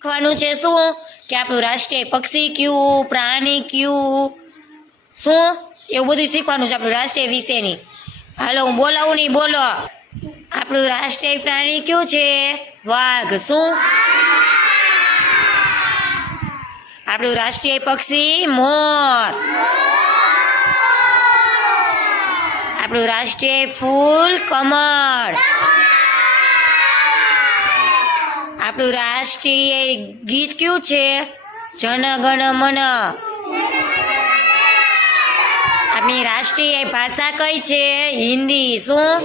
શીખવાનું છે શું? કે આપણું રાષ્ટ્રીય પક્ષી કયું, પ્રાણી કયું? શું? એવું બધું શીખવાનું છે આપણું રાષ્ટ્રીય વિશેની. હાલો, હું બોલાવું નહીં, બોલો. આપણું રાષ્ટ્રીય પ્રાણી કયું છે? વાઘ. શું? આપણું રાષ્ટ્રીય પક્ષી મોર. આપણું રાષ્ટ્રીય ફૂલ કમળ. આપણું રાષ્ટ્રીય ગીત કયું છે? જન ગણ મન. આપણી રાષ્ટ્રીય ભાષા કઈ છે? હિન્દી. શું?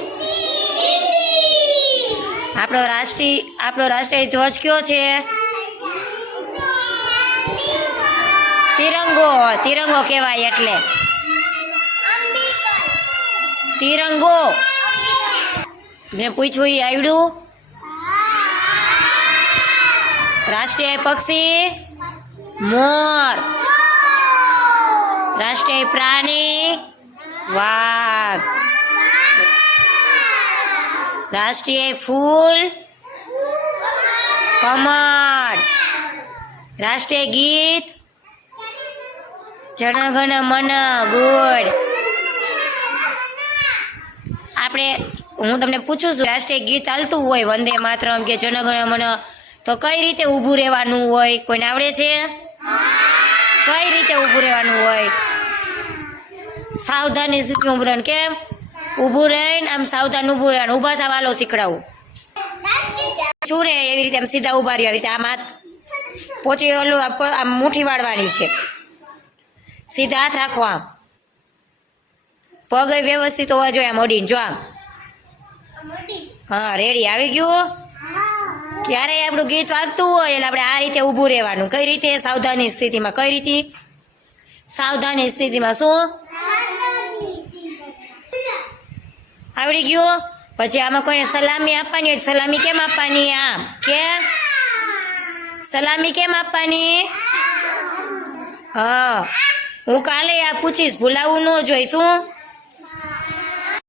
આપણો રાષ્ટ્રીય આપણો રાષ્ટ્રીય ધ્વજ કયો છે? તિરંગો. તિરંગો કહેવાય એટલે. તિરંગો. મેં પૂછ્યું એ આવડ્યું? રાષ્ટ્રીય પક્ષી મોર. રાષ્ટ્રીય પ્રાણી વાઘ. રાષ્ટ્રીય ફૂલ કમળ. રાષ્ટ્રીય ગીત જનગણ મન ગુડ આપણે હું તમને પૂછું છું, રાષ્ટ્રીય ગીત ચાલતું હોય વંદે માતરમ કે જનગણ મન તો કઈ રીતે ઊભું રહેવાનું હોય? કોઈને આવડે છે? કઈ રીતે ઊભું રહેવાનું હોય? સાવધાની ઊભું રહેવાનું કેમ? ઊભું રહીને આમ સાવધાન ઊભું રહેવાનું. ઊભા થવા વાલો શીખડાવું. શું રે એવી રીતે આમ સીધા ઊભા રહ્યા આવી રીતે આમ હાથ પોચી ઓલું આમ મુઠ્ઠી વાળવાની છે. સીધા હાથ રાખો આમ. પગ વ્યવસ્થિત હોવા જોઈએ આમ ઓડીને જો આમ. હા રેડી. આવી ગયું? ક્યારેય આપણું ગીત વાગતું હોય એટલે આપણે આ રીતે ઊભું રહેવાનું. કઈ રીતે? સાવધાની સ્થિતિમાં. કઈ રીતે? સાવધાની સ્થિતિમાં શું? આવડી ગયું? પછી આમાં કોઈને સલામી આપવાની હોય સલામી કેમ આપવાની? આમ. કે? સલામી કેમ આપવાની? હા. હું કાલે આ પૂછીશ. ભૂલાવું ન જોઈ. શું?